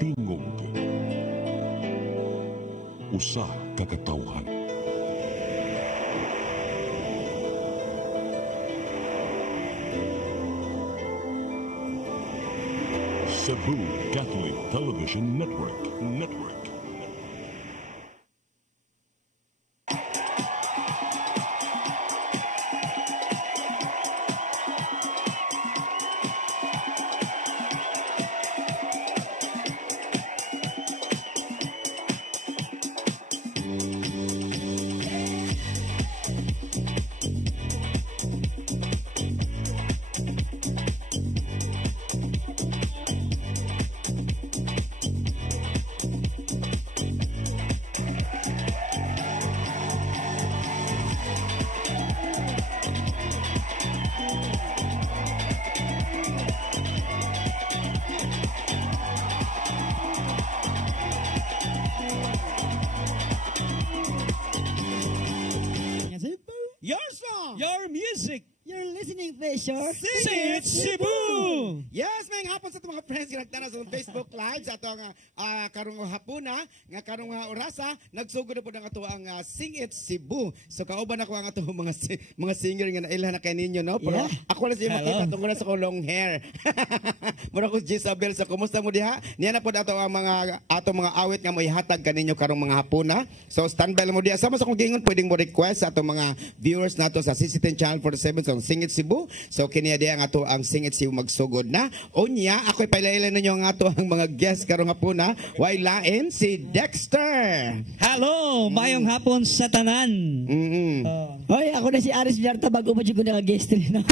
tingog. Usa ka katawhan. Cebu Catholic Television Network. Your music. You're listening, Fisher. Sing it, Cebu! Yes, may hapon sa itong mga friends nga nagtana sa Facebook Live sa itong karong hapuna, nga karong orasa, nagsugod na po ng ato ang Sing It Cebu. So kauban ako ang ato mga singer nga nailhan na kay ninyo, no? Pero ako lang siya makita tungkol na sa long hair. Mura ko Jezabel, sa kumusta mo diha? Niya na po ato ang mga awit nga mo ihatag kaninyo karong mga hapuna. So standby mo diha. Sama sa kong gingon, pwedeng mo request sa atong mga viewers nato sa CC10 Channel 47 sa Sing It Cebu. So kiniya diha nga ato ang Sing It Cebu magsugod na. Unya, ako'y pailailan ninyo nga ato ang mga guest karong hapuna. Way lain si Dexter. Hello, mayong hapon sa tanan. Hoy, ako na si Aris Villarta, bago pa ko naka-guest rin, no?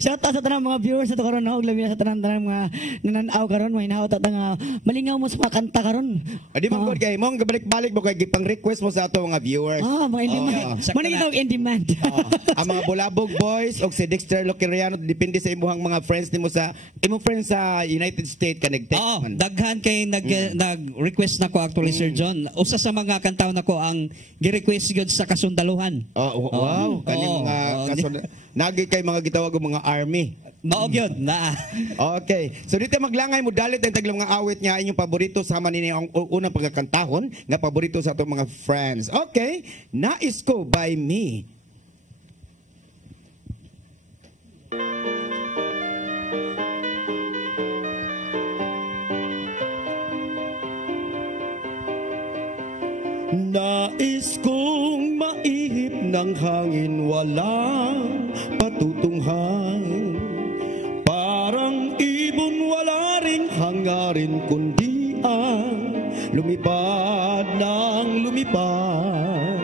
Shout out sa tanang mga viewers na to karon, no? Labi na sa tanang mga nananaw karon, may nahaw ta nga malingaw mo sa mga kanta karon. Adi man gud kay mo gabalik-balik mo kay gipang-request mo sa ato mga viewers. Mga in demand. Muna kita in demand. Ang mga Bulabog Boys o si Dexter Locariano, depende sa imuhang mga friends nimo sa imong friends sa United States ka nag-text. Daghan kay nag-request na ko actually, Sir John. Usa sa mga kantaw na ko ang gi-request gyud sa kasundaluhan. Wow, kani mga nagi kay mga gitawag og mga army. Maog yun, na. Okay. So dito maglangay mo dalit ang taglang mga awit nga inyong paborito sa manini ang unang pagkakantahon nga paborito sa atong mga friends. Okay. Nais Ko by Me. Nais kong maihip ng hangin, walang patutunghan. Parang ibon, wala ring hangarin, kundi ang lumipad ng lumipad.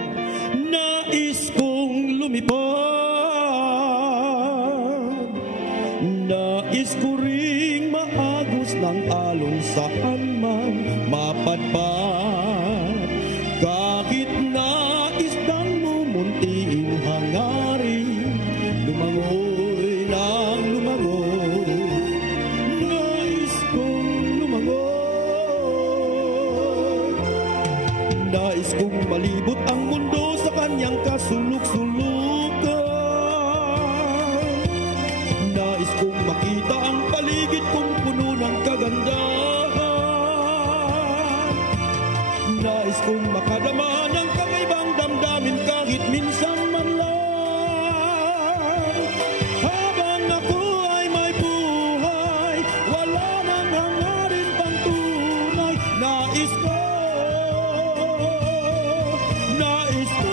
Nais kong lumipad. Nais ko ring maagos ng alon, saan man mapadpad. Kahit na isdang mumuntiin hangarin, lumangoy ng lumangoy. Nais kong lumangoy. Nais kong malibot ang mundo sa kanyang kasuluk-sulukan. Nais kong makita ang paligid kong puno ng kagandahan. Nais kong makadama ng kakaibang damdamin kahit minsan man lang. Habang ako ay may buhay, wala nang hangarin pang tunay. Nais ko, nais ko.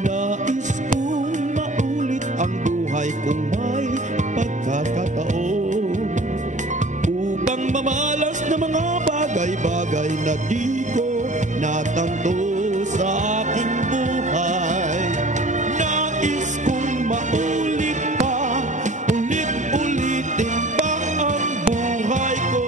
Nais kong maulit ang buhay kung may pagkakataon, upang mamalas na mga bagay-bagay na di ko natanto sa aking buhay. Nais kong maulit pa, ulit-ulitin pa ang buhay ko.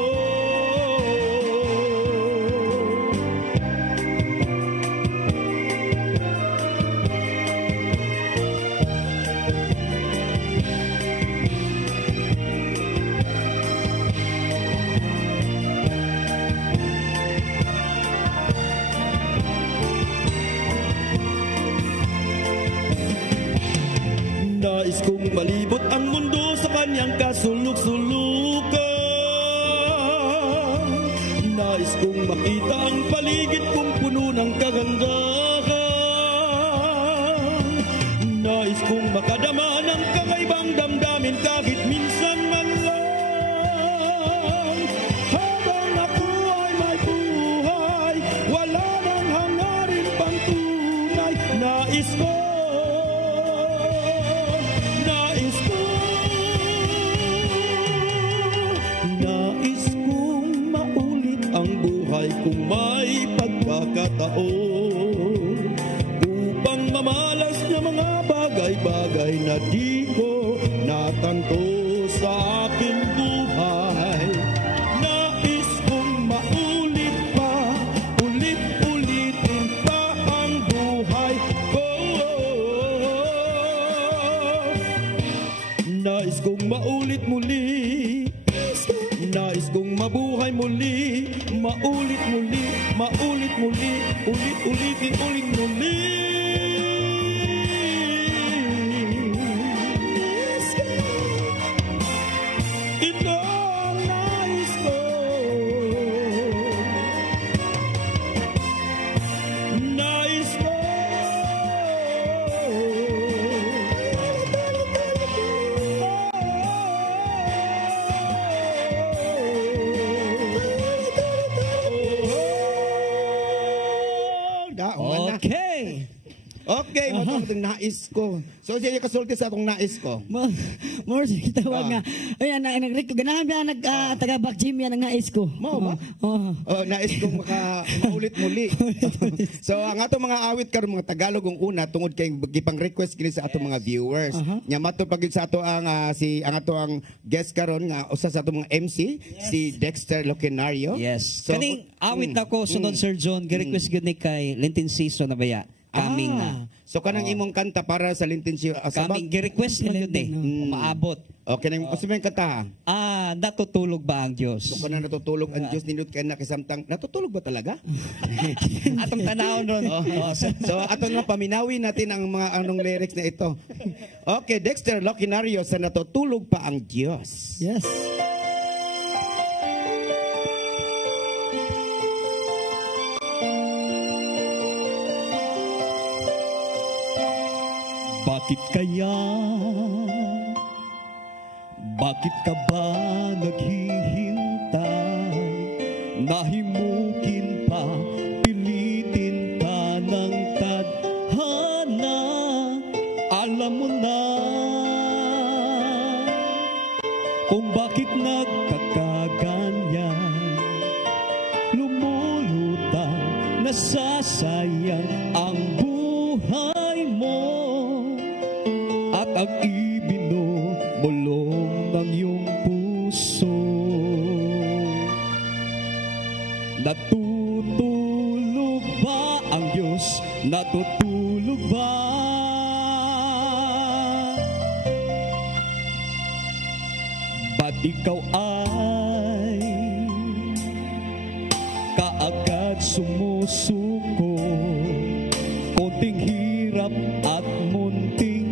Nais kong malibot ang mundo sa kanyang kasuluk-suluk. makita ang paligid kong puno ng kagandahan. Nais kong makadama ng kakaibang damdamin kahit minsan man lang. Habang ako ay may buhay, wala nang hangarin pang tunay. Nais ko maulit ang buhay kung may pagkakataon, upang mamalas na mga bagay-bagay na di ko natanto sa aking buhay. Nais kong maulit pa, ulit-ulitin pa ang buhay ko. Nais kong maulit muli, nais kong mabuhay muli, maulit muli, maulit muli, ulit-ulitin, ulit muli. Ito ang nais ko. Nais ko. Okay. Okay, mo itong nais ko. So, siya kasulti sa atong nais ko. More tawag nga. Ay, ganahan ba taga-back gym yan ang nais ko. Mo ba? Oo. Nais kong maulit muli. So, ang atong mga awit karon mga Tagalog ang una tungod kay gipang request kini sa atong mga viewers. Nya mato pagid sa ato ang ang ato ang guest karon nga usa sa atong mga MC si Dexter Loquinario. Yes. So, Kaning awit ako sunod Sir John, gi-request gud ni kay Lenten season na baya. Coming na. So kanang imong kanta para sa Lenten season. Coming gi-request man yun eh. Maabot. Okay, nang usamin kanta. Natutulog ba ang Diyos? So kana natutulog ang Dios nindot kay na kasamtang natutulog ba talaga? Atong tanawon ron. So aton nga paminawi natin ang mga anong lyrics na ito. Okay, Dexter Loquinario sa natutulog pa ang Diyos. Yes. Bakit kaya? Bakit ka ba naghihintay? Nahimukin pa, pilitin ka ng tadhana. Alam mo na kung bakit nagkakaganyan. Lumulutang, nasasayang ang buhay mo. At ang ibinubulong ng iyong puso. Natutulog ba ang Diyos? Natutulog ba? Ba't ikaw ay kaagad sumusuko? Konting hirap at munting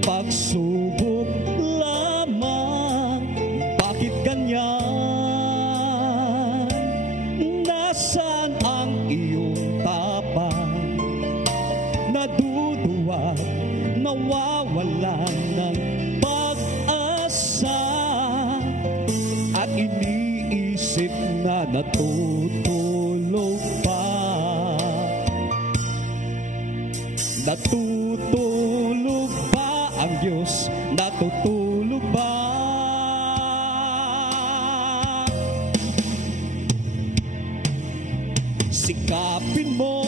pagsubok lamang. Bakit ganyan? Nasaan ang iyong tapang? Naduduwag, nawawalan ng pag-asa, at iniisip na natutulog pa. Natutulog ba ang Diyos? Natutulog ba? Sikapin mo,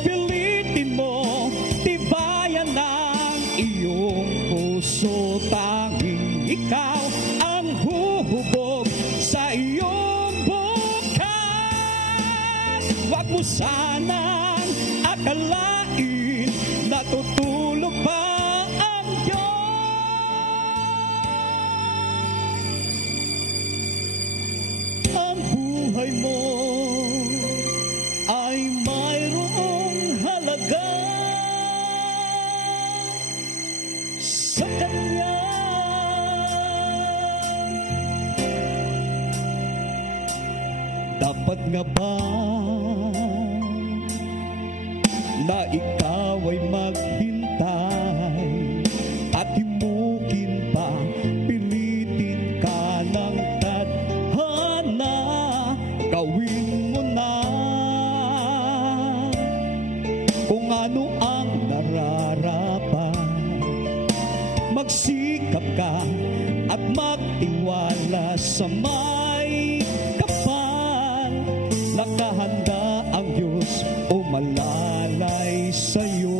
pilitin mo, tibayan ng iyong puso. Tanging ikaw ang huhubog sa iyong bukas. Wag mo sanang akalain natutulog ba ang Diyos? Ang buhay mo ay mayroong halaga sa Kanya. Dapat nga ba na ikaw ay maghintay at himukin pa, pilitin ka ng tadhana, gawin mo na kung ano ang nararapat. Magsikap ka at magtiwala sa may kapal. Nakahanda ang Diyos umalalay sa'yo.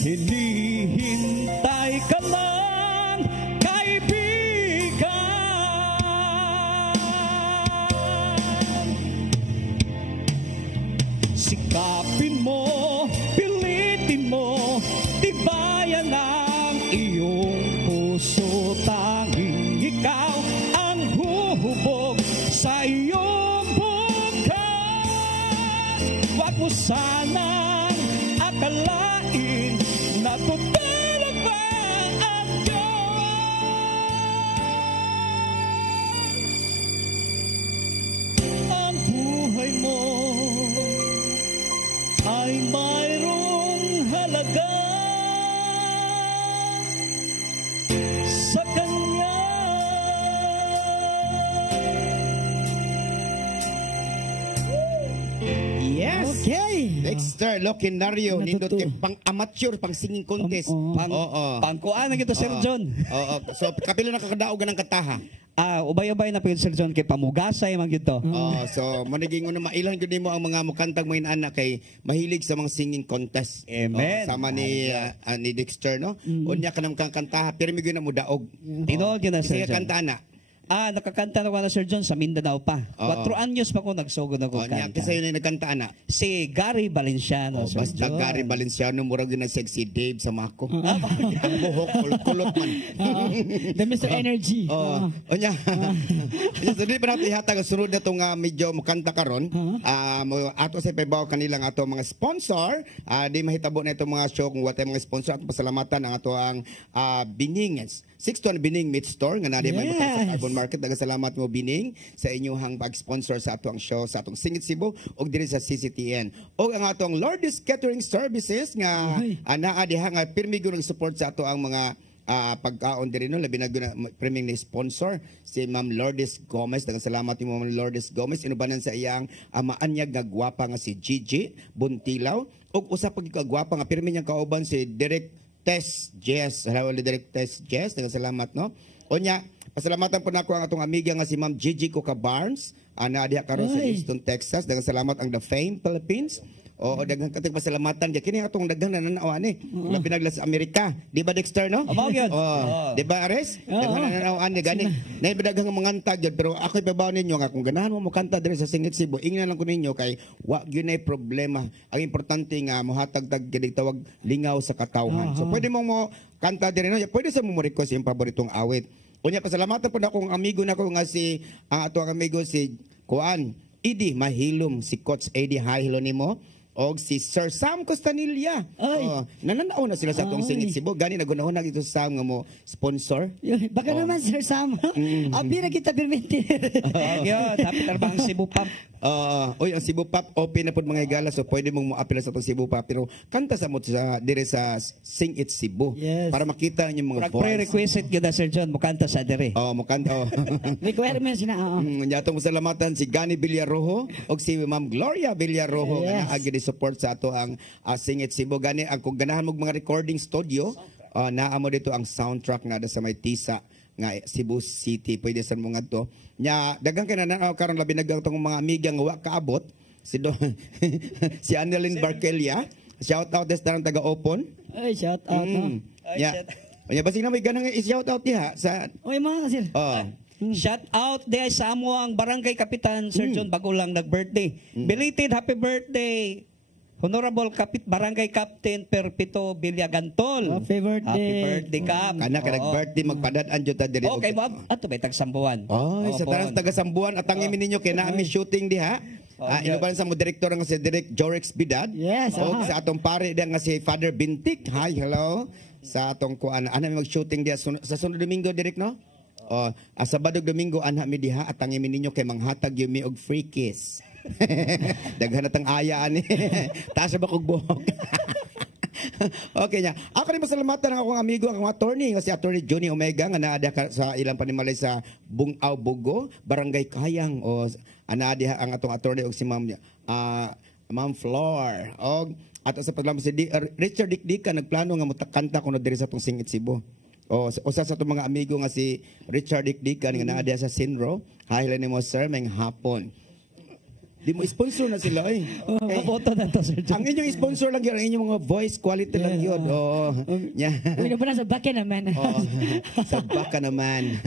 Hinihintay ka lang, kaibigan. Sikapin mo, pilitin mo, tibayan ang iyong puso. Tanging ikaw ang huhubog sa iyong bukas. Huwag mo sanang akalain na tutulog pa ang Diyos. Ang buhay mo ay mayroong halaga sa Kanya. Yes. Okay. Dexter Loquinario, nindot Natuto. kay pang amateur, pang singing contest. Oo. Pangkuan na gito, Sir John. Oo. So kapila na kakadaog ng kataha. Ubay-ubay na po yun, Sir John, kay pamugasay man gito. So maniging una mailan gud nimo ang mga mukantang mga anak kay mahilig sa mga singing contest. Amen. Sama ni ni Dexter no. Unya kanang kantaha pero mi gyud na mo daog. Tinood yun na, Sir Sige John. kanta na. Nakakanta na ko na, Sir John, sa Mindanao pa. 4 anyos pa ko nagsugod ako Unya kanta. kisa yun nagkanta na. Si Gary Valenciano, Sir Basta John. Gary Valenciano murag yun na sexy Dave sa mako. Ang buhok kulot man. The Mr. Energy. Oh, onya. So di pa natin ihatag ang sunod na itong medyo mukanta karon. Ato sa ipabaw kanilang ato mga sponsor. Di mahitabo na itong mga show kung watay mga sponsor at pasalamatan ang ato ang Bining 621 Bining Meat Store nga nadi may butang sa Carbon Market. Daghang salamat mo Bining sa inyong pag-sponsor sa ato ang show sa atong Singit Cebu og diri sa CCTN. Og ang atong Lourdes Catering Services nga anaa diha nga pirmi gyud support sa ato ang mga pagkaon diri no labi na premium ni sponsor si Ma'am Lourdes Gomez. Daghang salamat ni Ma'am Lourdes Gomez inubanan sa iyang amaanyag nga gwapa nga si Gigi Buntilaw og usa pa gyud ka gwapa nga pirmi niyang kauban si Direk Tess Jess. Hello Direk Tess Jess. Daghang salamat no. Onya pasalamatan po nako ang atong amiga nga si Ma'am Gigi Coca Barnes ana diha karon sa Houston, Texas. Daghang salamat ang The Fame Philippines. Oo, daghang kating pasalamatan diya. Kini atong daghang nananaw ani. Labi nagla sa Amerika. Di ba Dexter no? Abaw yun. Di ba Ares? Daghang nananaw ani gani. Nay daghang manganta gyud pero ako'y babaw ninyo nga kung ganahan mo kanta diri sa Singit Cebu, ingnan lang ko ninyo kay wa gyud nay problema. Ang importante nga mohatag tag gid tawag lingaw sa katawhan. So pwede mo kanta diri no. Pwede sa mo request yung paboritong awit. Unya pasalamatan po na akong amigo nako nga si ato ang amigo si Kuan Eddie Mahilom, si Coach Eddie Mahilom nimo. Og si Sir Sam Costanilla. Nananaw na sila sa atong Singit Cebu. Gani nagunahon na dito sa Sam nga mo sponsor. Baka naman, Sir Sam. Abi na kita permiti. Dapat arbang Cebu Pop. Oy, ang Cebu Pop open na pod mga higala so pwede mong mo-appeal sa atong Cebu Pop pero kanta sa mo sa dire sa Singit Cebu para makita ninyo mga voice. Pre-requisite gyud na, Sir John, mukanta sa dire. Mukanta. Requirements na. Nyatong salamatan si Gani Villarrojo og si Ma'am Gloria Villarrojo nga naagi support sa ato ang Singit Cebu. Gani ang kung ganahan mo mga recording studio, naamo dito ang soundtrack na sa may Tisa nga Cebu City. Pwede sa mga to. Nya daghang kay nananaw karon labi nagdang mga amiga nga wa kaabot si si Annalyn Barkelia. Shout out des tarang taga Opon. Ay, shout out. Ya. Nya basig na may ganang i-shout out diha sa Oy, mga sir. Shout out there sa amo ang barangay kapitan, Sir John, bago lang nag-birthday. Belated happy birthday, Honorable Barangay Captain Perpito Villagantol. Happy birthday. Happy birthday, Cap. kana ka nag-birthday magpadaan jud ta diri. Okay, Bob. Ato ba tagsambuan? Sa tarang taga Sambuan at ang imin ninyo kay naami shooting diha. Inuban sa mo direktor nga si Direk Jorex Bidad. Yes. O sa atong pare diha nga si Father Bintik. Hi, hello. Sa atong kuan ana mag-shooting diha sa sunod Domingo Direk no? Sabado Domingo anha mi diha at ang ninyo kay manghatag yung mi og free kiss. Daghan natang aya ani. Taas ba kog buhok. Okay niya. Ako rin masalamatan ang akong amigo, akong attorney, nga si Attorney Johnny Omega, nga naada sa ilang panimalay sa Bungaw, Bugo, Barangay Kayang, o naada ang atong attorney o si Ma'am Flor. O, at sa paglaman si Richard Dikdika, nagplano nga mutakanta kung diri sa itong Singit Cebu. O usa sa itong mga amigo nga si Richard Dikdika, nga naada sa Sinro. Hahilan ni mo, sir, may hapon. Di mo sponsor na sila eh. Okay. Kapoto na to, Sir John. Ang inyong sponsor lang yun, ang inyong mga voice quality lang yun. Uy, na sa baka naman. Sa baka naman.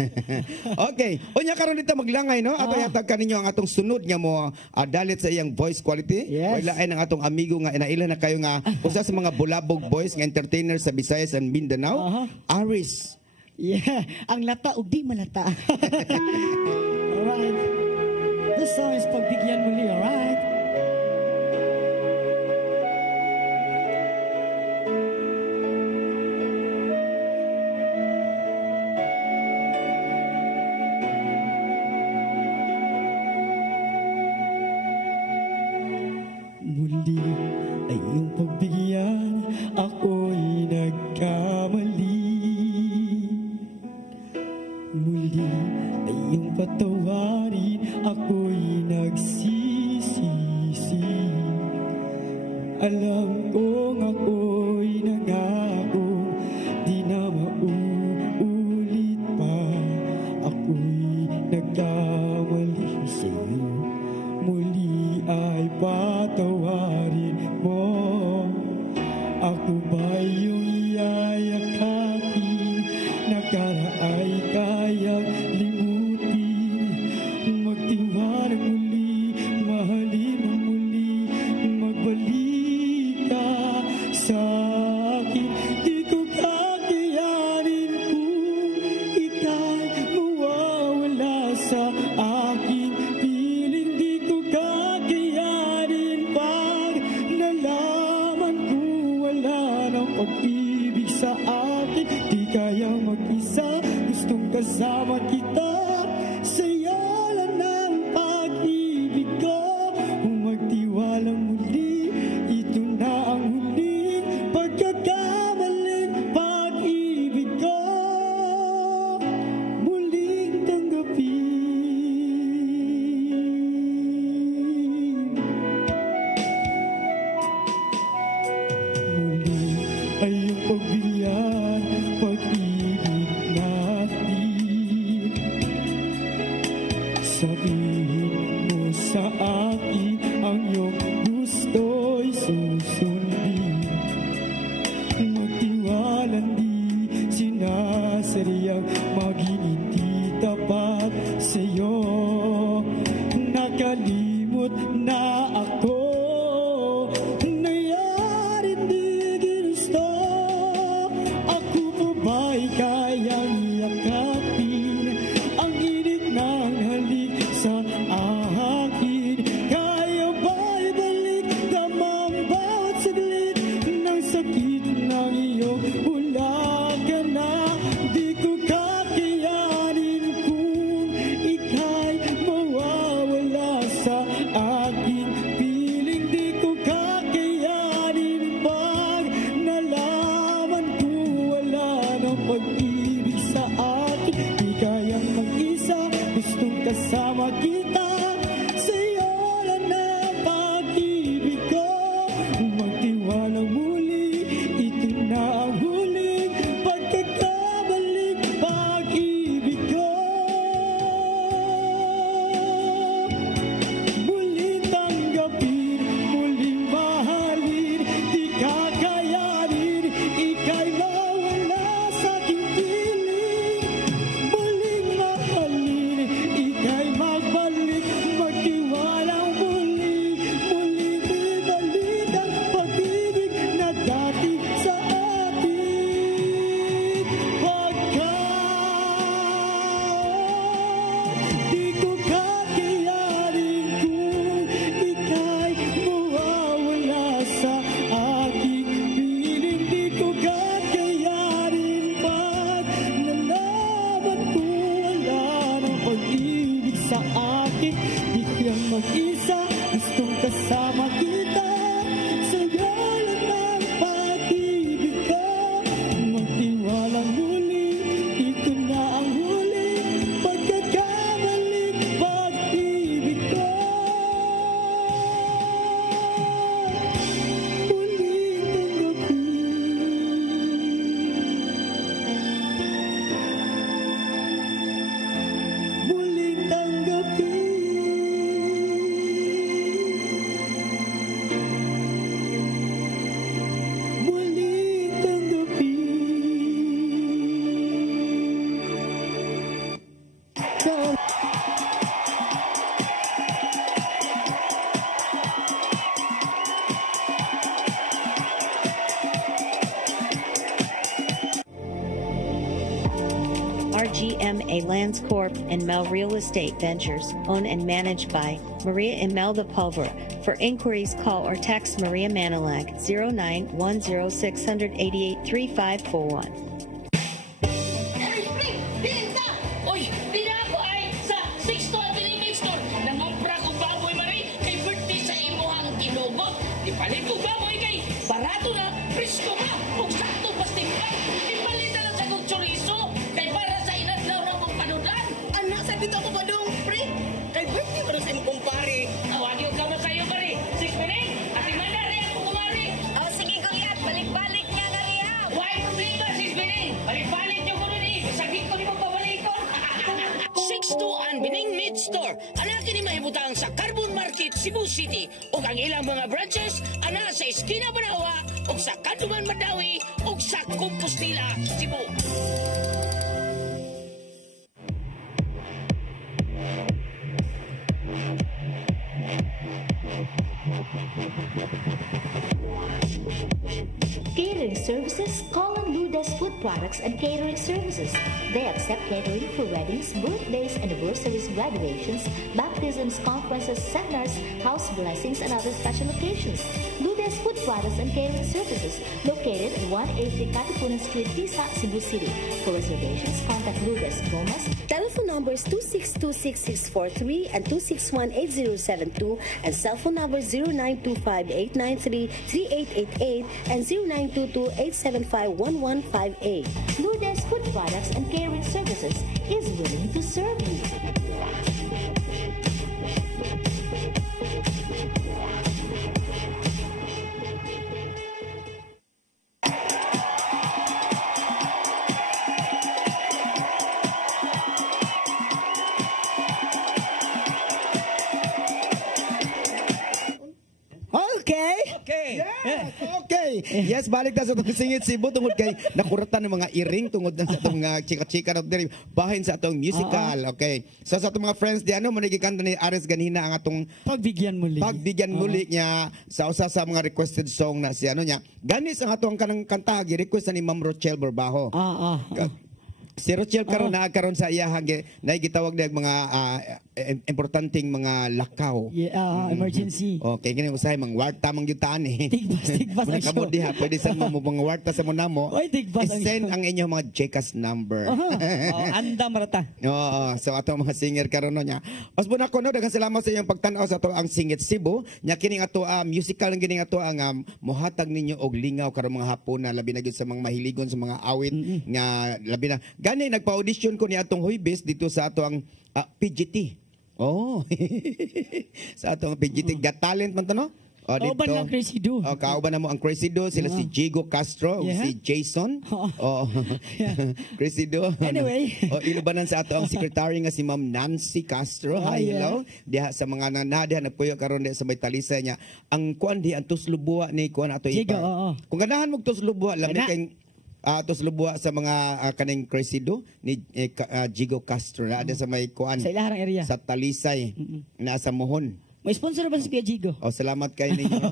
Okay. Unya karon dito maglangay, no? Ato yatag kaninyo ang atong sunod nga mo dalit sa iyang voice quality. Yes. Wala ay ang atong amigo nga inaila na kayo nga usa sa mga bulabog boys nga entertainer sa Visayas and Mindanao. Aris. Yeah, ang lata ug di malata. Alright. This song is pagbigyan muli, alright? Muli ay iyong pagbigyan, ako'y nagkamali. Muli ay iyong patawarin, ako'y nagsisisi. Alam kong ako'y nangako, di na mauulit pa. Ako'y nagkamali sa'yo, muli ay patawarin mo. Ako ba'y iyong iyayakapin, nakaraay kayang limutin. Magtiwala muli, mahalin mo muli, magbalik ka sa akin. Di ko kakayanin kung ika'y mawawala sa akin. Piling di ko kakayanin pag nalaman ko wala ng pag-ibig sa akin. Di kaya mag-isa, gustong kasama kita. Sayalan ng pag-ibig ko, kung magtiwala muli, ito na ang huling pagkakamaling pag-ibig ko. Muling tanggapin. Muli ay iyong pagbigyan, pag-ibig natin. Sabihin mo sa akin ang iyong gusto'y susundin. Magtiwalang di sinasaryang maging tapat sa'yo. Nakalimot na ako, nangyari di ginusto. Ako pa ba'y kayang yakapin ang init ng halik sa akin? Kaya ba'y balik damang bawat saglit ng sakit ng iyong hula ka na? Di ko kakayanin sa akin. Di ko yan mag-isa, gustong kasama kita. Sa galan ng pag-ibig ka, magtiwalang muli, ito na ang huli. Pagkakamalik pag-ibig ko, muling tanggapin. Muling tanggapin. Muling tanggapin. So, RGMA Lands Corp. and Mel Real Estate Ventures, owned and managed by Maria Imelda Pulver. For inquiries, call or text Maria Manilag 0910-688-3541. Hey, Spring! Pinta! Uy, pina ako ay sa 6 to Avenue Store. Nangumpra ko baboy mari kay birthday sa imuhang tinugot. Ipalit ko baboy kay barato na, presko ka, kung sakto pastimpan. Ipalit na lang sa kong chorizo kay para sa inadlaw ng mong panudan. Anak, sa dito ako ba dong, pre? Kay birthday ba sa imong kumpare? Awagyo ka mo sa'yo mari. 6 minutes, at imanda rin ako kumari. Oh, sige kuya, balik-balik niya na rin ha. Why problema, 6 minutes? Balik-balik niyo ko nun eh. Sakit ko ni mo pabalikon. 6-2 Bining Meat Store. Anak ni mahibutang sa Carbon Market, Cebu City. O ang ilang mga branches, ana sa Esquina Banawa, o sa Kanduman Madawi, o sa Compostela, Cebu. Catering services, call on Lourdes Food Products and Catering Services. They accept catering for weddings, birthdays, anniversaries, graduations, baptisms, conferences, seminars, house blessings, and other special occasions. Lourdes Food Products and Catering Services, located at 183 Katipunan Street, Tisa, Cebu City. For reservations, contact Lourdes Gomez. Telephone numbers 2626643 and 2618072 and cell phone number 0925-893-3888 and 0922-875-1158. Lourdes Food Products and Catering Services is willing to serve you. okay. Okay. Okay. Yes, balik na sa itong Singit Cebu tungod kay nakuratan ng mga iring tungod na sa itong chika-chika na diri bahin sa itong musical. Okay. So sa itong mga friends di ano manigikanta ni Aris ganina ang atong Pagbigyan muli. muli niya sa usa sa mga requested song na si ano niya. Ganis ang atong kanang kanta gi-request ni Ma'am Rochelle Borbajo. Si Rochelle karon na karon sa iya na gitawag na mga importanteng mga lakaw. Emergency. Okay, kini usahay mang warta mang yutaan eh. Tigbas ang show. Kamo diha pwede sa mo mga warta sa mo namo. Oy, tigbas ang Send show. ang inyong mga Gcash number. Anda marata. Oo, so ato mga singer karon niya. Osbo na ko no daghang salamat sa inyong pagtan-aw sa ato ang Singit Cebu. Nya kining ato musical ng kining ato ang mohatag ninyo og lingaw karon mga hapon na labi na gyud sa mga mahiligon sa mga awit nga labi na. Gani nagpa-audition ko ni atong Huybes dito sa ato ang PGT. Oh. Sa atong PGT Got Talent man to no? Kauban ng Crazy Do. Kauban na mo ang Crazy Do. Sila si Jigo Castro, si Jason. Crazy Do. Anyway. Ilubanan sa ato ang secretary nga si Ma'am Nancy Castro. Hi, hello. Diha sa mga diha nagpuyo karon sa may talisay niya. Ang kuan di ang tuslubuha ni kuan ato Jigo, Kung ganahan mo tuslubuha, lami kay tuslubuha sa mga kaning Crazy Do ni Jigo Castro na sa may kuan Sa ilarang area. sa talisay na sa Mohon. May sponsor ba sa Kuya Jigo? Salamat kay ninyo.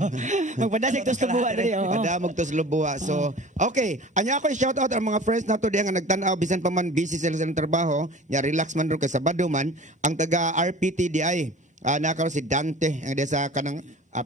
Magpadasig tos lubuha diri. Padamog tos lubuha. So, okay. Anya ako i-shout out ang mga friends nato diha nga nagtan-aw bisan pa man busy sila sa trabaho, nya relax man ro kay Sabado man ang taga RPT di ay nakaroon si Dante ang diya sa kanang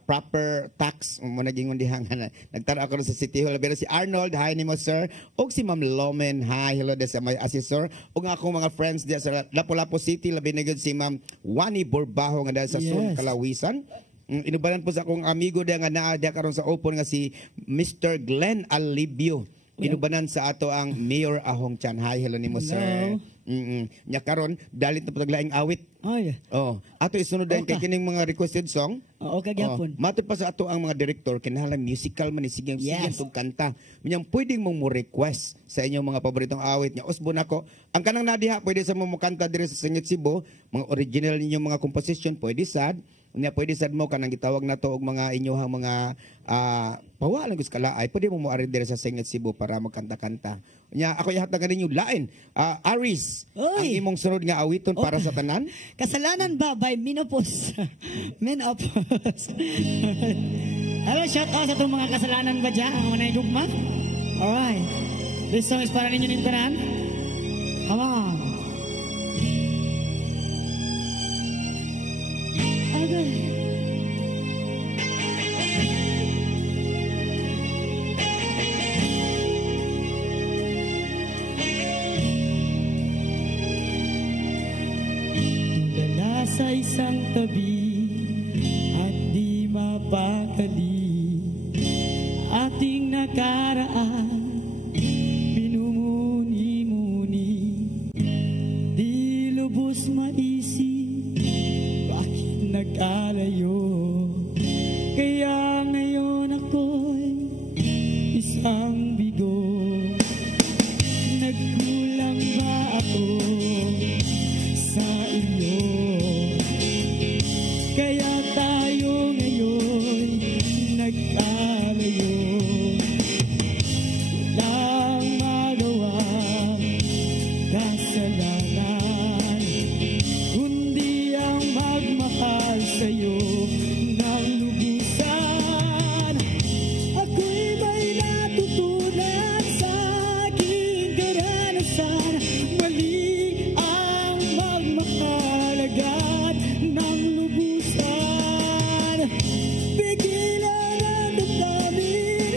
proper tax mo naging undihang nagtara ako sa City Hall pero si Arnold hi nimo sir og si Ma'am Lomen hi hello sa my assessor og akong mga friends diya sa Lapu-Lapu City labi na gyud si Ma'am Wani Borbaho nga diya sa Sun Kalawisan. Inubanan po sa akong amigo diya nga naa diya karon sa open nga si Mr. Glenn Alibio. Inubanan sa ato ang Mayor Ahong Chan. Hi, hello nimo sir. Nya karon dalit na pataglaing awit. Oh, yeah. Oh, ato isunod din kay kining mga requested song. Okay, gyapon. Matod pa sa ato ang mga director kinahanglan musical man sigyang tug kanta. Minyang pwedeng mo request sa inyong mga paboritong awit nya. Usbon ako. Ang kanang nadiha pwede sa mo kanta diri sa Singit Cebu, mga original ninyong mga composition pwede sad. Unya pwede sad mo kanang gitawag nato og mga inyohang mga pawalang gusto kalaay pwede mo moari dire sa Singit Cebu para magkanta-kanta. Unya ako ihatagan ninyo lain. Aris, ang imong sunod nga awiton para sa tanan. Kasalanan ba by Menopause? Menopause. Hello, shout out sa itong mga kasalanan ba dyan? Ang manay dugma? Alright. This song is para ninyo ng tanan. Come on. Okay. Sa isang tabi at di mapakali ating nakaraan pinumuni-muni di lubos maisip bakit nag-alayo kaya ngayon ako'y isang bigo nagkulang ba ako sa inyo kaya tayo ngayon nagkalayo walang magawang kasalanan kundi ang magmahal sa'yo ng lubusan ako'y may natutunan sa aking karanasan mali ang magmahal agad ng lubusan pigilan ang damdamin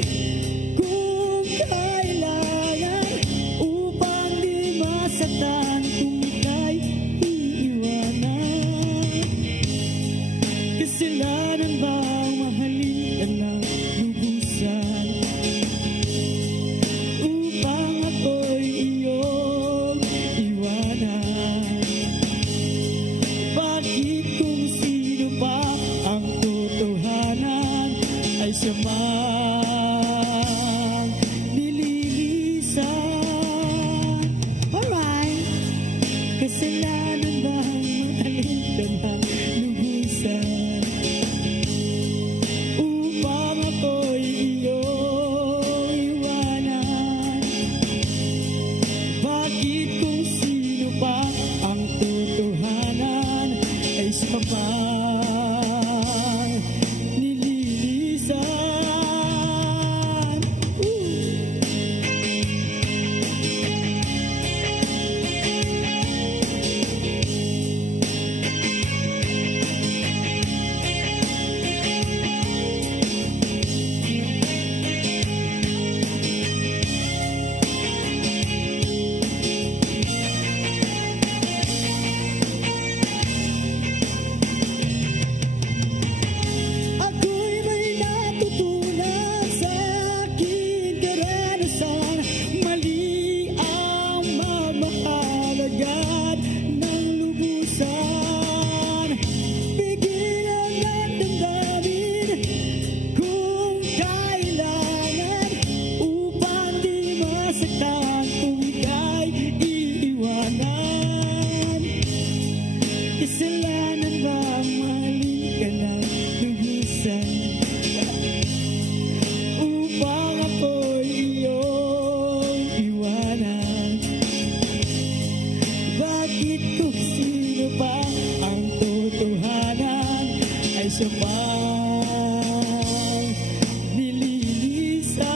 kung kailangan upang di masaktan kung ika'y iiwanan kasalanan bang mahalin ka ng lubusan upang ako'y iyong iwanan bakit kung sino pa ang totohanan ay siya mang nililisan alright kasalanan bang mahalin ka ng lubusan upang ako'y iyong iwanan bakit kung sino pa ang totohanan ay siya bang nililisan ako'y may natutunan sa aking karanasan mali ang magmahal agad ng lubusan pigilan ang damdamin kung kailangan upang di masaktan kung ika'y iiwanan kasalanan bang mahalin ka ng lubusan upang ako'y iyong iwanan bakit kung sino pa ang totohanan ay siya pang nililisan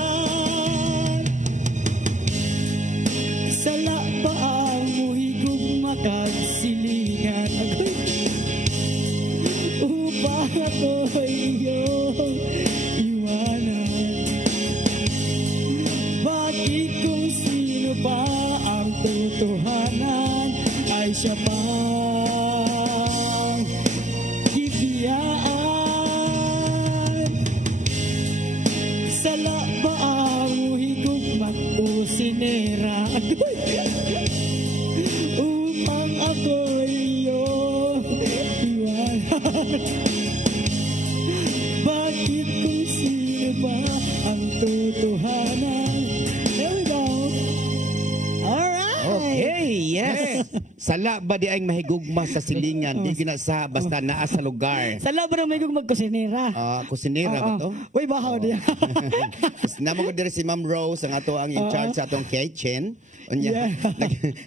sala pa ang muhigog makagsilingan agoy ay siya pang gibiyaan. Sala ba ang higugmat o sinera upang ako'y iyong iwanan? Bakit kung sino ba ang totohanan? There we go. Alright. Okay, yes. Sala ba di ay mahigugma sa silingan? Di ginasa basta naa sa lugar. Sala ba na may higugmat ko sinera? Kusinera ba to? Uy, bahaw diya. Namo ko diri si Ma'am Rose ang ato ang in charge sa atong kitchen. Unya,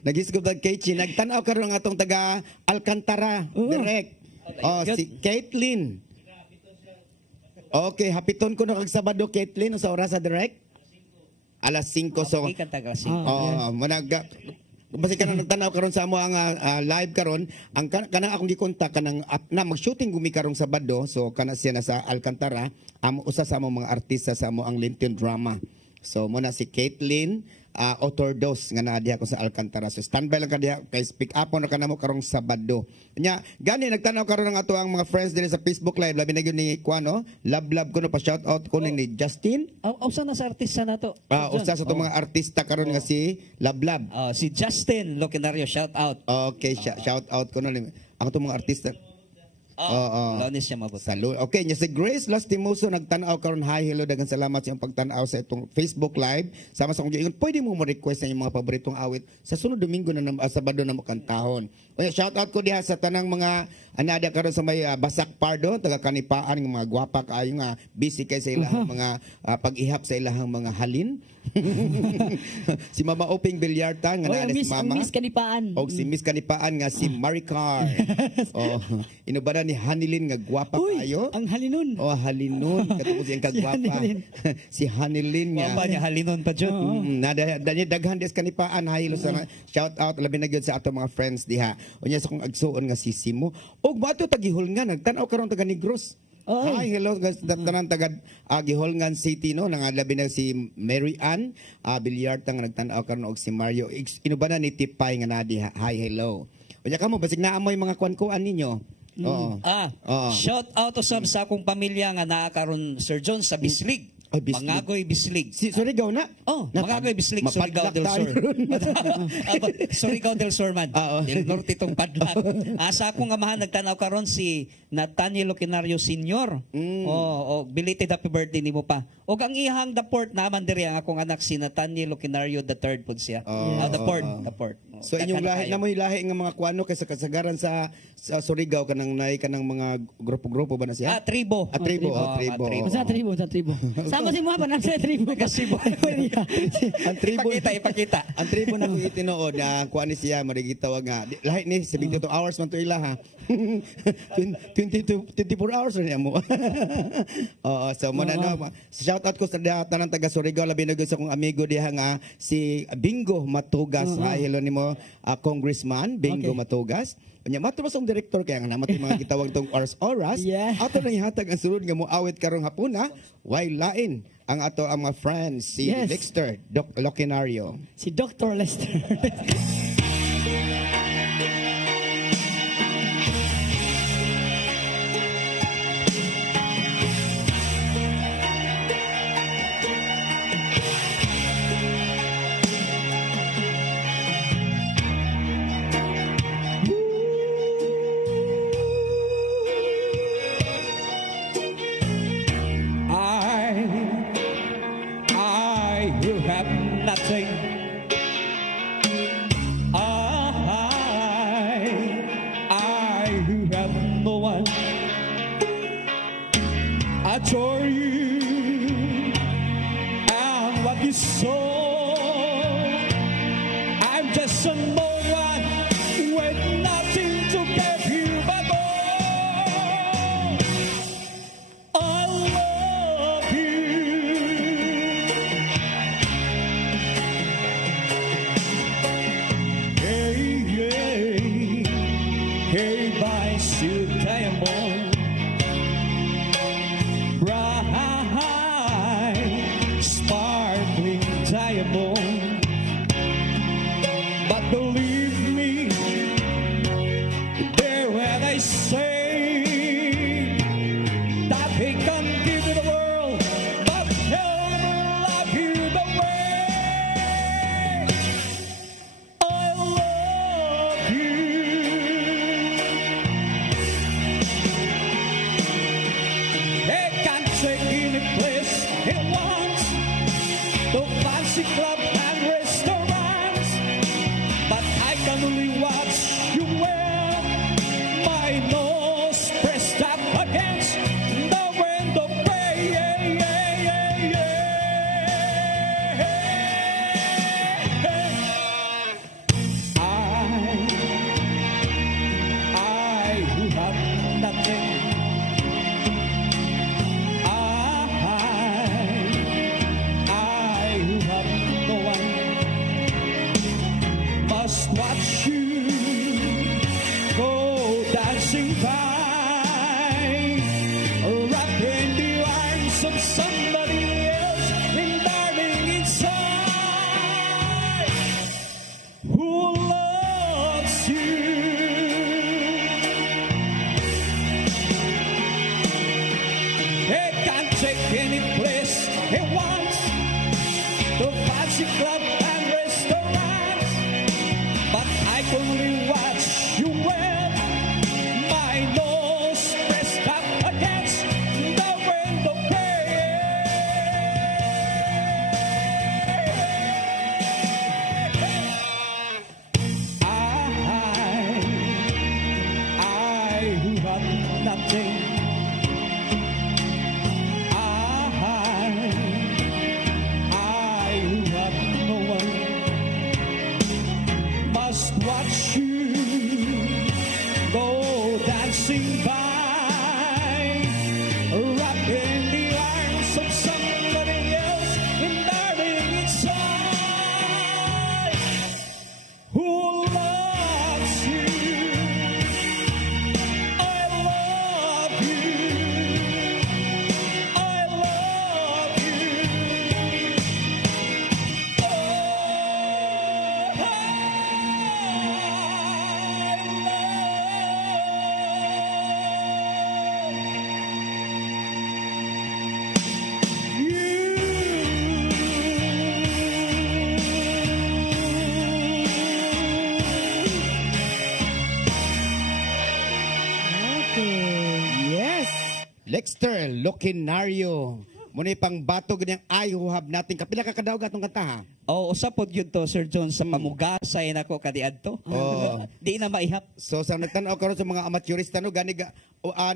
nag-isgob ang kitchen. Nagtanaw karon ang atong taga Alcantara direct. Si Caitlin. Okay, hapiton ko na kag Sabado, Caitlin, sa oras sa direct? Alas 5. So, basi ka na nagtanaw karon sa amo ang live karon, ang kanang akong gikontak kanang na mag-shooting gumi karong Sabado, so kana siya na sa Alcantara, usa sa among mga artista sa amo ang Linton Drama. So muna si Caitlin Otordos nga naa diha ko sa Alcantara. So standby lang ka diha kay speak up na kanamo karong Sabado. Nya gani nagtanaw karon ang ato ang mga friends diri sa Facebook Live, labi na gyud ni Kuano, love ko no pa shout out ko ni Justin. Usa na sa artista na to. Usa sa to mga artista karon nga si Love. Si Justin Loquinario, shout out. Okay, shout out ko no ang to mga artista. Launis siya mabot. Okay, nya si Grace Lastimoso nagtanaw karon. Hi, hello, daghang salamat sa iyong pagtanaw sa itong Facebook Live. Sama sa akong giingon, pwede mo request sa iyong mga paboritong awit sa sunod Domingo na Sabado na mo kantahon. Oya, shout out ko diha sa tanang mga anada karon sa may Basak Pardo, taga Kanipaan, ng mga gwapa kaayo nga busy kay sa ilahang mga pag-ihap sa ilahang mga halin. Si Mama Oping Bilyarta nga naa si Mama. Miss Kanipaan. Og si Miss Kanipaan nga si Maricar. Inubara ni Hanilin nga gwapa kayo. Ang halinon. Halinon. Katapos yung kagwapa. Si Hanilin nga. Gwapa niya halinon pa dyan. Daghan des Kanipaan. Haylo sa shout out. Labi na gyud sa ato mga friends diha. Unya sa kong agsuon nga si Simo. Og bato tagihol nga. Nagtanaw karon taga Negros. Hi, hello, tanan taga Giholngan City, no? Labi na si Mary Ann Bilyarta nga nagtanaw karon og si Mario. Inuba na ni Tipay nga nadi. Hi, hello. Unya kamo basig naamoy mga kuan-kuan ninyo. Shout out to sa akong pamilya nga naa karon Sir John sa Bislig. Mangagoy Bislig. Surigao na? Mangagoy Bislig, Surigao del Sur. Surigao del Sur man. Del Norte itong padlak. Sa akong amahan nagtanaw karon si Nathaniel Loquinario Sr. Belated happy birthday nimo pa. Og ang ihang daport naman diri ang akong anak si Nathaniel Loquinario III pud siya. Daport. So inyong lahi na mo lahi nga mga kuano kay sa kasagaran sa Surigao kanang nay kanang mga grupo-grupo ba na siya? Tribo. Tribo. Sa tribo. Sama si Muhammad ang sa tribo kasi ang tribo ipakita. Ang tribo na kung itinood na kuan ni siya marigitawag nga. Lahi ni 72 hours man to ila ha. 24 hours rin mo. So muna no. Shout out ko sa tanang taga Surigao, labi na sa kong amigo diha nga si Bingo Matugas. Hi, hello nimo Congressman Bingo Matugas. Nya matubas ang director kaya nga namatay mga gitawag tong oras. Ato na ihatag ang sulod nga mo awit karong hapuna. Why lain ang ato ang mga friends si Dexter Loquinario. Si Dr. Lester. Adore you and what you saw. I'm just a no one with nothing to give you but all. I love you. Hey, by Sue Diamond. But believe me, watch you when my nose pressed up against the window pane. I who have nothing, I who have no one, must watch you go dancing by, wrapped in the arms of somebody else, and darling inside, who loves you. It can't take any place it wants, the fancy club and restaurants, but I can only watch you when my nose pressed up against the window I who have nothing, I who have no one, must watch you go dancing by, wrapped in the arms of somebody else, and darling inside, who loves you. I love you. I love you. Yes! Lexter Loquinario. Muna pang bato ganyang I who have nothing. Kapila ka kadaw gatong kanta ha? Oh, usapod yun to, Sir John, sa pamugasay na ko kadiadto. Oh. Di na maihap. So sa nagtanaw karon sa mga amateurista no gani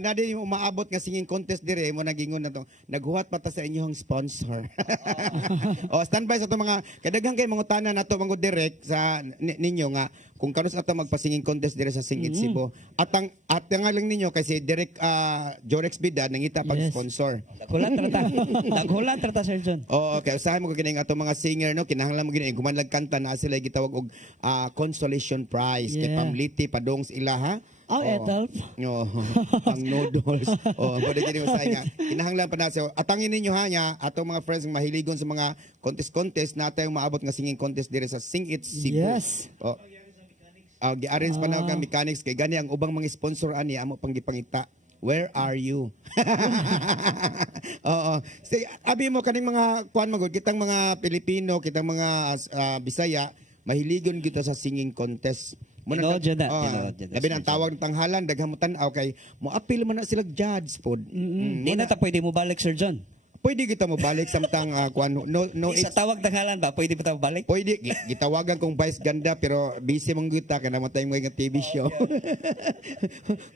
na din yung umaabot nga singing contest dire mo nagingon na to. Naghuhat pa ta sa inyong sponsor. Oh, standby sa to mga kadaghang kay mga tanan nato mga direct sa ninyo nga kung karon sa ato magpa-singing contest dire sa Singit Cebu. At ang lang ninyo kasi direct Jorex Bida nangita pag sponsor. Daghulan trata. Daghulan trata, Sir John. Oh, okay. Usahay mo kining ato mga singer no kinahanglan mo gini gumanlag kanta na sila gitawag og consolation prize kay pamliti padong sa ila ha. Oh, etal. No, ang noodles. Oh, pwede gini usay nga. Kinahanglan pa na sa atangin ninyo ha nya atong mga friends nga mahiligon sa mga contest natay maabot nga singing contest dire sa Sing It Cebu. Yes. Oh. Gi-arrange pa na ang mechanics kay gani ang ubang mga sponsor ani amo pang gipangita. Where are you? Oo. Say, abi mo kaning mga kuan magud kitang mga Pilipino, kitang mga Bisaya, mahiligon kita sa singing contest. Tinood yun na. Labi ang tawag ng tanghalan, daghang mo tanaw kay mo appeal man na sila judge pod. Di na ta pwede mo balik, Sir John. Pwede kita mo balik samtang kuan no Sa tawag tanghalan ba pwede pa ta balik? Pwede gitawagan kong vice ganda pero busy mong kita kana matay mo nga TV show.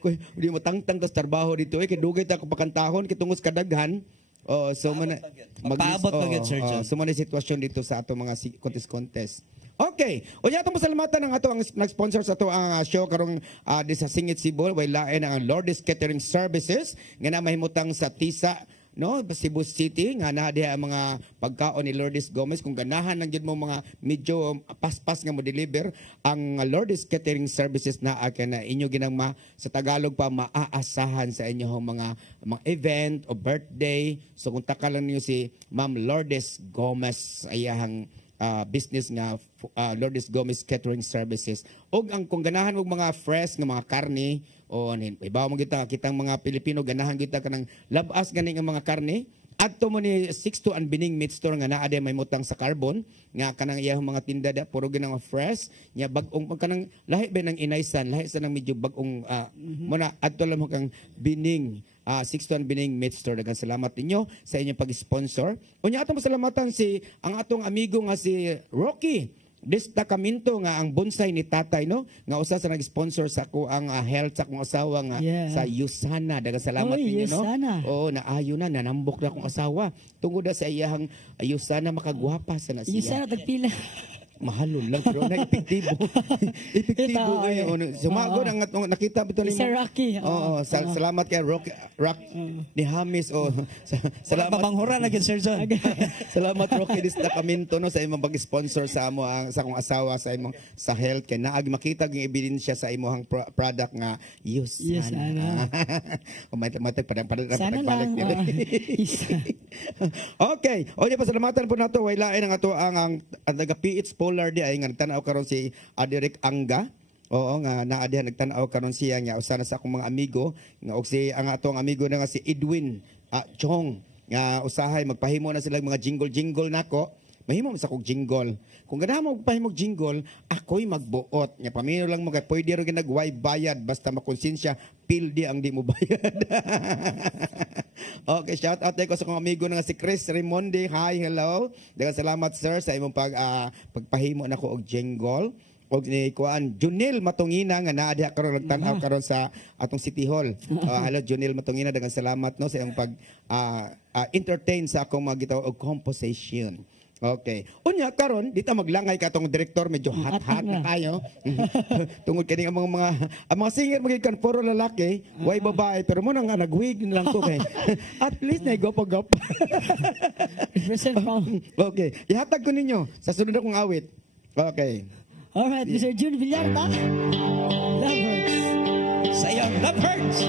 Kuy di mo tangtang tas trabaho dito kay dugay ta ko pakantahon kitungos kadaghan. Oh, so man magpaabot pa gyud, Sir John. So man sitwasyon dito sa ato mga contest. Okay. Unya atong pasalamatan ng ato ang nag-sponsor sa ato ang show karong di sa Singit Cebu way lain ang Lourdes Catering Services nga na mahimutang sa Tisa no Cebu City nga naa diha ang mga pagkaon ni Lourdes Gomez kung ganahan lang gyud mo mga medyo paspas nga mo deliver ang Lourdes Catering Services na na inyo ginang sa Tagalog pa maaasahan sa inyong mga event o birthday. So kung taka lang niyo si Ma'am Lourdes Gomez ayahang business nga Lourdes Gomez Catering Services. Og ang kung ganahan og mga fresh nga mga karne o ibaw mo kitang mga Pilipino ganahan kita kanang labas ganing ang mga karne adto mo ni 62 and Bining Meat Store nga naa may mutang sa carbon nga kanang iyang mga tinda da puro ginang fresh nya bag-ong kanang lahi ba ng inaysan lahi sa nang medyo bag-ong mo na adto lang mo kang Bining 61 Bining Meat Store. Daghang salamat ninyo sa inyong pag-sponsor. Unya atong pasalamatan ang atong amigo nga si Rocky destacamento nga ang bonsai ni tatay no nga usa sa nag-sponsor sa ko ang health sa akong asawa nga sa Yusana. Daghang salamat ninyo no. Oo, naayo na nanambok na akong asawa tungod sa iyang Yusana makagwapa sa na siya. Yusana tagpila. Mahalon lang pero na epektibo. Epektibo ngayon. Sumagod ang nakita bito ni Sir Rocky. Salamat kay Rock ni Hamis salamat pamanghura na gid Sir John. Salamat Rocky destacamento no sa imong pag-sponsor sa amo sa akong asawa sa imong sa health kay naag makita ang ebidensya sa imong product nga Yusana. Matag padang balik nila. Okay. O di pasalamatan po nato way lain ang ato ang taga PH Polar di ay nga nagtanaw karon si Aderic Anga. Oo nga naadihan nagtanaw karon siya nga usa na sa akong mga amigo nga og si ang atong amigo na nga si Edwin Chong nga usahay magpahimo na sila mga jingle nako. Mahimo sa kog jingle. Kung ganahan mo magpahimog jingle, ako'y magbuot. Nga pamino lang pwede rin nagway bayad basta makonsensya pildi ang di mo bayad. Okay, shout out ko sa kong amigo na nga si Chris Raimonde. Hi, hello. Daghang salamat sir sa imong pagpahimo nako og jingle. Og ni kuan Junil Matungina nga naa diha karon nagtan-aw karon sa atong City Hall. Hello Junil Matungina, daghang salamat no sa imong pag entertain sa akong mga gitaw og composition. Okay. Unya karon dito maglangay ka tong direktor medyo hot na kayo. Tungod kani ang mga singer magikan puro lalaki, way babae pero mo nang nagwig na lang ko kay. At least na gopo. Okay. Ihatag ko ninyo sa sunod akong awit. Okay. Alright, Mr. June Villarta. Love Hurts. Sayang Love Hurts.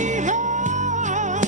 Anyhow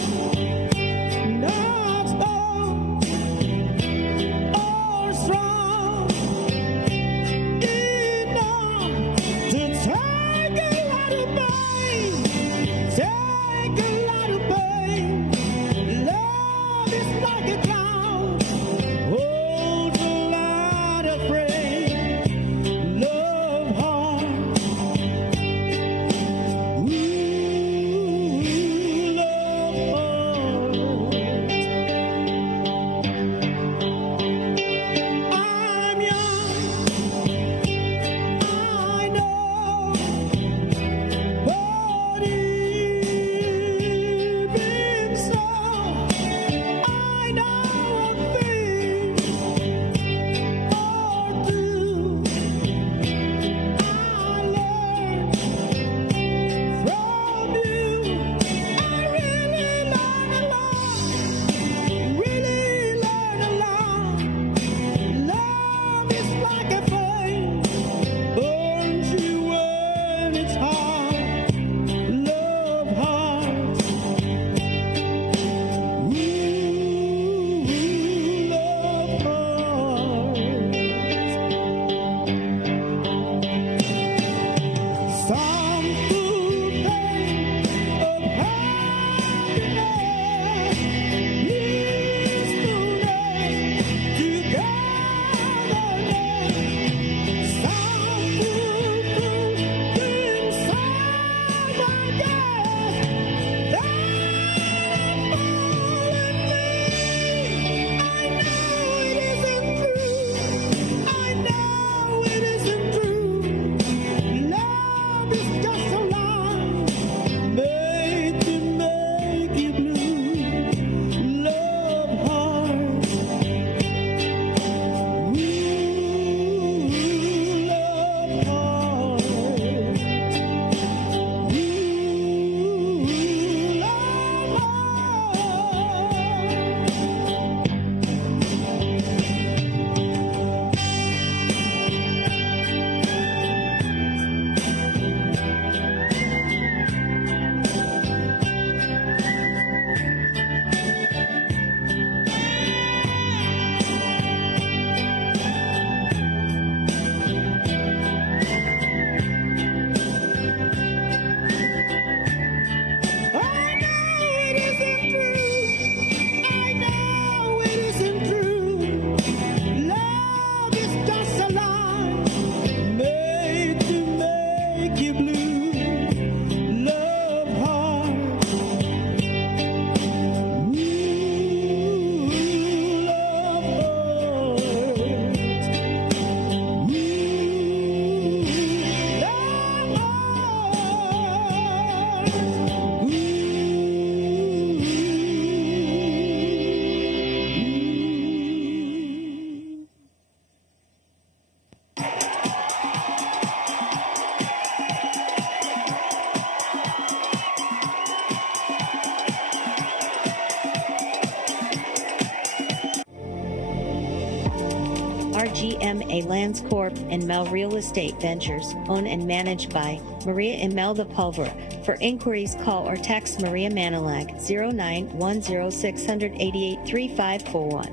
RGMA Lands Corp. and Mel Real Estate Ventures, owned and managed by Maria Imelda Pulver. For inquiries, call or text Maria Manalag 0910-688-3541.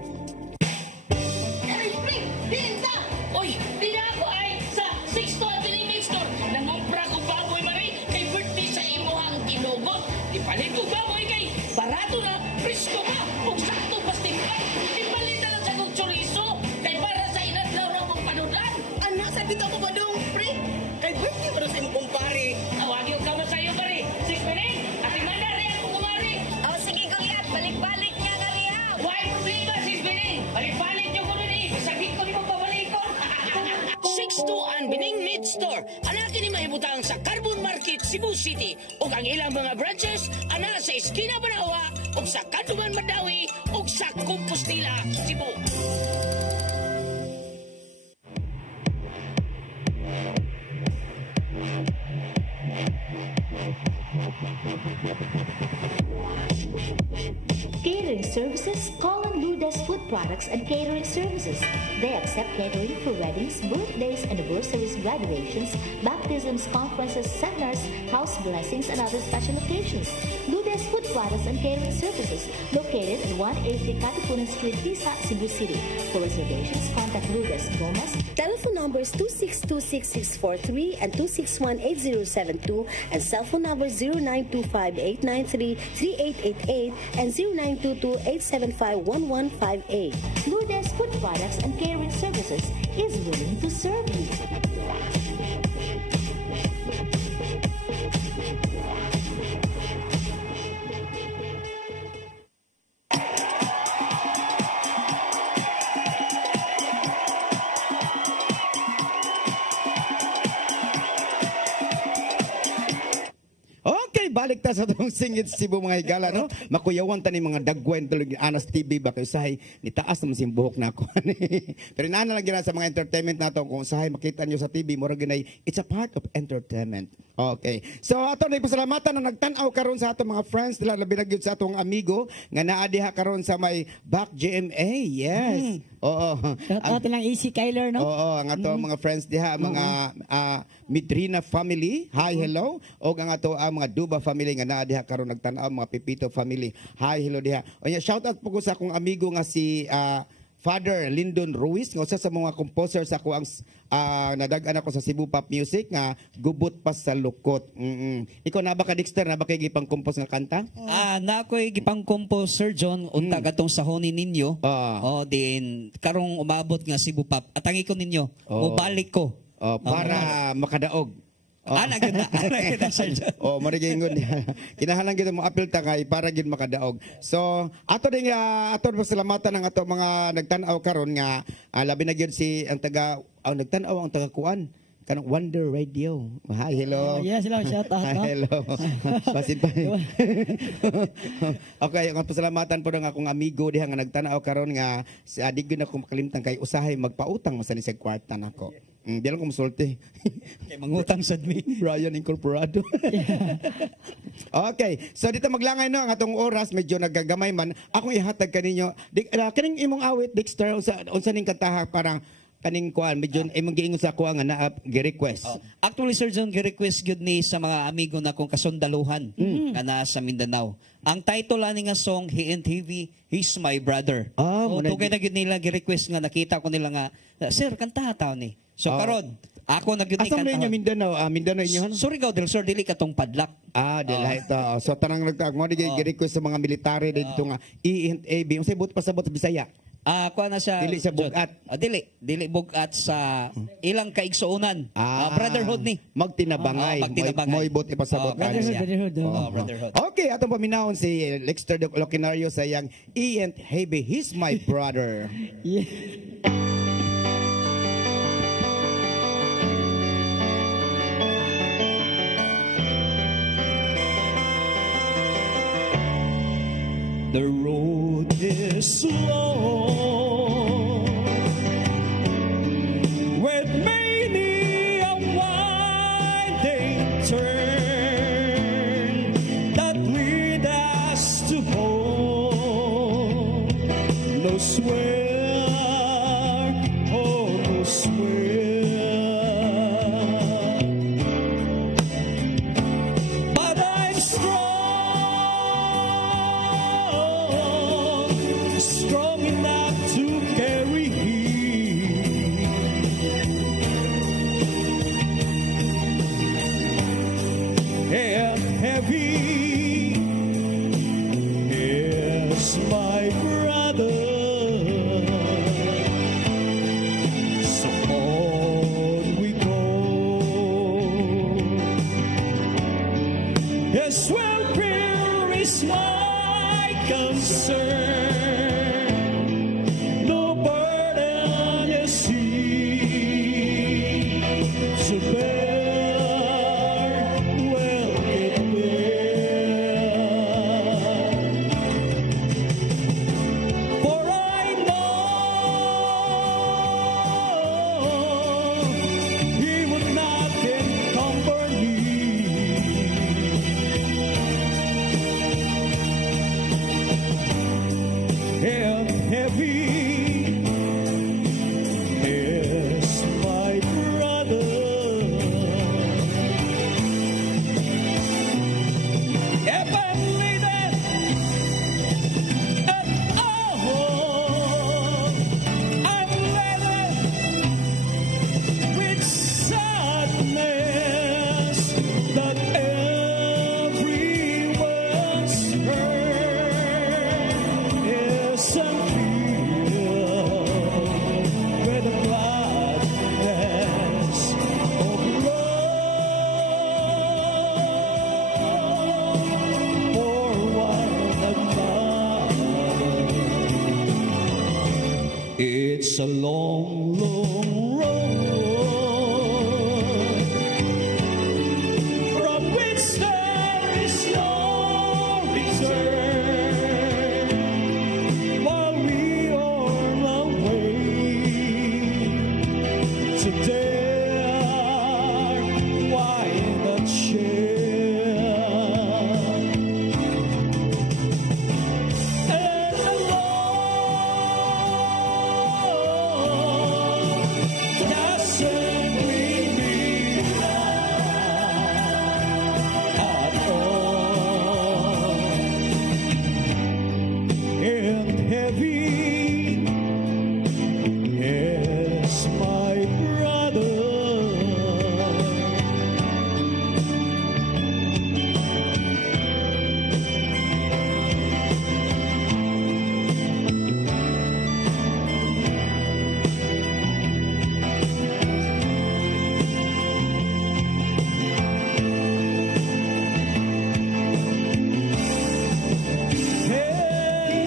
Oy, tira ako ay sa Sixto Avenue Store. Nangumpra ko baboy mari kay birthday sa imuhang tinugot. Di palit ko baboy kay barato na, presko ka, kung sakto pastingkan. Di palit na lang sa kong chorizo kay para sa inadlaw na mong panudan. Ano, sabi ko ba dong, pre? Kay birthday mo na sa imong kumpare. Awagyo ka mo sa'yo mari. Sis Pining, ating mandari ako kumari. Oh, sige kong yat, balik-balik niya nga riya. Why problema, Sis Pining? Balik-balik niyo ko rin eh. Sakit ko di mo pabalik ko. Sixto and Bining Meat Store. Ana kini mahibutang sa Carbon Market, Cebu City. Ug ang ilang mga branches ana sa Esquina Banawa, ug sa Kanduman Madawi, ug sa Compostela, Cebu. Catering services, call on Lourdes Food Products and Catering Services. They accept catering for weddings, birthdays, anniversaries, graduations, baptisms, conferences, seminars, house blessings, and other special occasions. Lourdes Food Products and Catering Services, located at 180 Katipunan Street, Tisa, Cebu City. For reservations, contact Lourdes Gomez. Telephone numbers 2626643 and 2618072 and cell phone number 0925-893-3888 and 0922-875-1158. Lourdes Food Products and Catering Services is willing to serve you. Okay, balik ta sa itong singit Cebu mga higala, no? Makuyawan ta ni mga dagwen tulog ni Anas TV ba kayo sahay, ni taas naman siyang buhok na ako. Pero inaana lang gina sa mga entertainment nato kung sahay makita nyo sa TV, mura ginay, it's a part of entertainment. Okay. So ato na ipasalamatan na nagtanaw karon sa atong mga friends nila, labi na gyud sa atong amigo nga naa diha karon sa may Back GMA. Yes. Oo. Shout out lang Easy Kyler, no? Oo, ang ato mga friends diha, mga Midrina family. Hi, hello. O ang ato mga Duba family nga naa diha karon nagtan-aw, mga Pipito family. Hi, hello diha. O shout out po ko sa akong amigo nga si Father Lyndon Ruiz, nga usa sa mga composer sa ako ang nadag-an ako sa Cebu Pop Music nga gubot pa sa lukot. Ikaw na ba ka Dexter, na ba kay gipang-compose nga kanta? Na ako'y gipang-compose Sir John unta gatong sahoni ninyo. Din karong umabot nga Cebu Pop. Atangi ko ninyo, mubalik ko. Para makadaog. Ana gyud na Sir John. Marigingon niya. Kinahanglan gyud mo apil ta kay para gyud makadaog. So, ato ding ato pasalamatan ang ato mga nagtan-aw karon nga labi na gyud si ang taga nagtan-aw ang taga kuan kanang Wonder Radio. Hi, hello. Yes, hello, shout out. Hi, hello. Basin pa. Okay, ang pasalamatan po ng akong amigo diha nga nagtan-aw karon nga si adig gyud ako makalimtang kay usahay magpautang mo sa ni sa kwarta nako. Di lang ko musulti. Kay mangutang sad mi. Brian Incorporado. Okay, so dito maglangay no ang atong oras, medyo nagagamay man. Akong ihatag kaninyo kaning imong awit Dexter unsa ning kantaha parang kaning kuan medyo imong giingon sa kuha nga naa gi-request. Actually Sir John gi-request gyud ni sa mga amigo na kong kasundaluhan nga naa sa Mindanao. Ang title ani nga song He and TV, He's My Brother. Tugay na gyud nila gi-request nga nakita ko nila nga sir kantaha taw ni. So karon ako nagyud ni kanta. Asa man Mindanao? Mindanao inyo? Surigao del Sur dili katong padlak. Dili ito. So tanang mo gi-request sa mga military dito nga ENTAB. Unsay but pasabot sa Bisaya? Kuha na siya. Dili sa bugat. Dili bugat sa ilang kaigsuunan. Brotherhood ni. Magtinabangay. Moibot ipasabot Brotherhood. Okay, atong paminahon si Lexter Locinario sa yang ENTAB. He's my brother. The road is long with many a winding turn that lead us to home. No swear or His welfare is my concern. No burden is he to bear, will it bear. For I know he would not encumber me. And heavy is my brother. If I'm leading at all, I'm laden with sadness that everyone's hurt is unfilled with the gladness of love for one another. It's a long, long road from which there is no return. While we are away to dare, why not share? And alone doesn't bring me down at all. And heavy is my brother.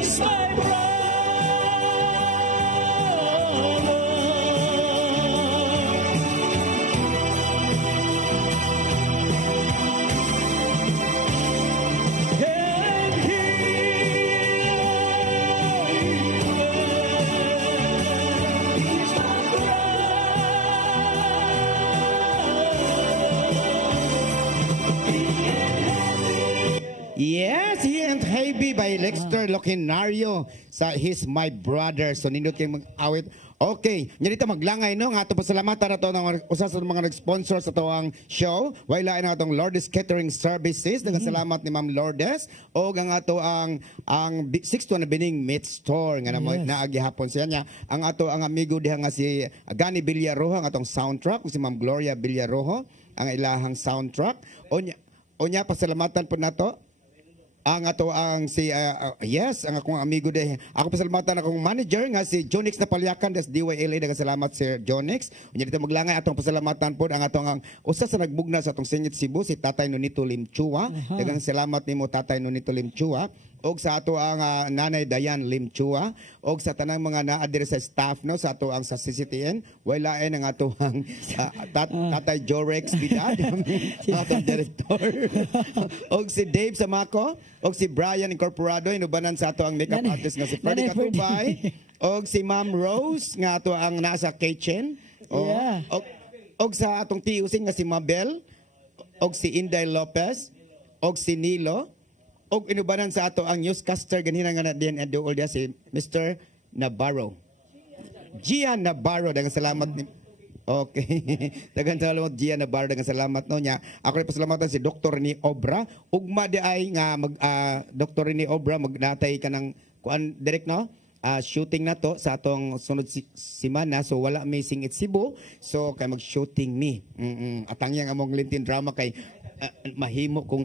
He's my Yes, he and Heavy by Lexter Locinario sa He's My Brother. So nindot kayong mag-awit. Okay, nyanita maglangay no nga ato pasalamatan na to ng usa sa mga nag-sponsor sa tawang show. Wala na atong Lourdes Catering Services. Daghang salamat ni Ma'am Lourdes o ang ato ang 621 Bining Meat Store nga naagi hapon siya niya. Ang ato ang amigo diha nga si Gani Villarojo ang atong soundtrack si Ma'am Gloria Villarojo ang ilahang soundtrack. Onya pasalamatan po nato ang ato ang si yes ang akong amigo de ako pasalamatan akong manager nga si Jonix na palyakan des DYLA daghang salamat Sir Jonix unya dito maglangay atong pasalamatan pod ang atong ang usa sa nagbugna sa atong Singit Cebu si Tatay Nonito Limchua daghang salamat nimo Tatay Nonito Limchua og sa ato ang Nanay Dayan Limchua og sa tanang mga naa sa staff no sa ato ang sa CCTN walain ang ato ang Tatay Jorex Vidal atong director og si Dave Samako og si Brian Incorporado inubanan sa ato ang makeup artist nga si Freddy Katubay og si Ma'am Rose nga ato ang nasa kitchen og sa atong tiusing nga si Mabel og si Inday Lopez og si Nilo og inubanan sa ato ang newscaster ganina nga na din adol dia si Mr. Navarro Gian Navarro daghang salamat ni Okay. Daghang salamat Gian Navarro daghang salamat no nya. Ako rin pasalamatan si Dr. ni Obra. Ugma di ay nga mag Dr. ni Obra magnatay ka ng kuan direct no. Shooting na to sa atong sunod simana so wala may Singit Cebu so kay mag-shooting ni. Atang yang among lintin drama kay mahimo kung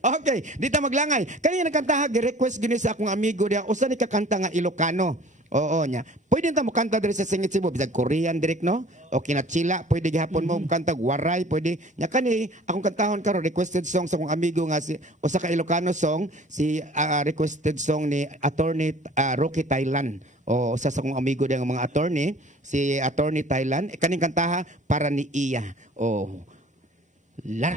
okay, dito maglangay. Kaya nagkantaha gi-request gini sa akong amigo dia usa ni kakanta nga Ilocano. Oo nya. Pwede ta mo kanta diri sa Singit Cebu bisag Korean direct no? O kinachila pwede gihapon mo kanta waray pwede. Nya kani akong kantahon karon requested song sa akong amigo nga si usa ka Ilocano song si requested song ni attorney Rocky Thailand. O usa sa akong amigo nga mga attorney si attorney Thailand kaning kantaha para ni iya. O lar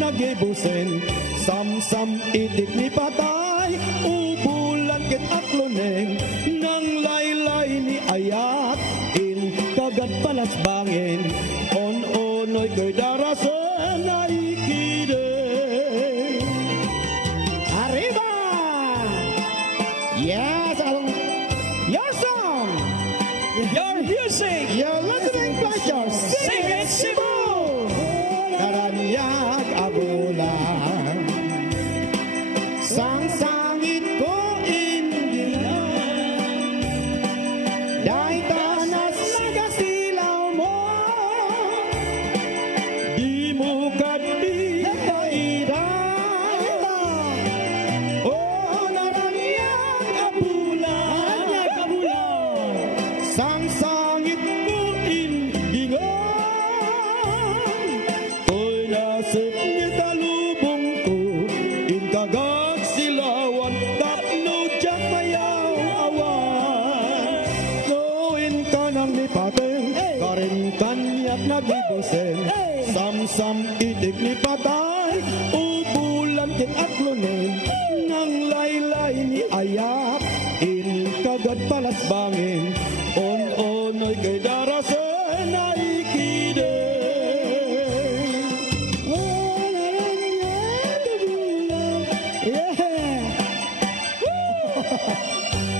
nagibusen samsam itik ni patay ubulan ket aklonen nang laylay ni ayat in kagad palas bangin on-onoy ko'y darasen na ikide arriba yes your song Your music, your listening pleasure Sing It Cebu. Karanyag abulan sang-sangit ko indilan dahil tanas nagasilaw mo di mo kaddi kairan o naranyag abulan sang-sangit ko indilan nasib ni talubong ko inkagag silawan tapno diyang mayaw awan gawin ka ng nipateng karin kanyak nagibusen samsam itik ni patay ubulan kin aklonen nang laylay ni ayak inkagad palas bangin on-onoy kay darasen na ikide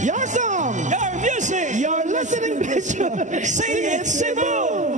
your song, Your music, your listening pleasure. Sing It Cebu.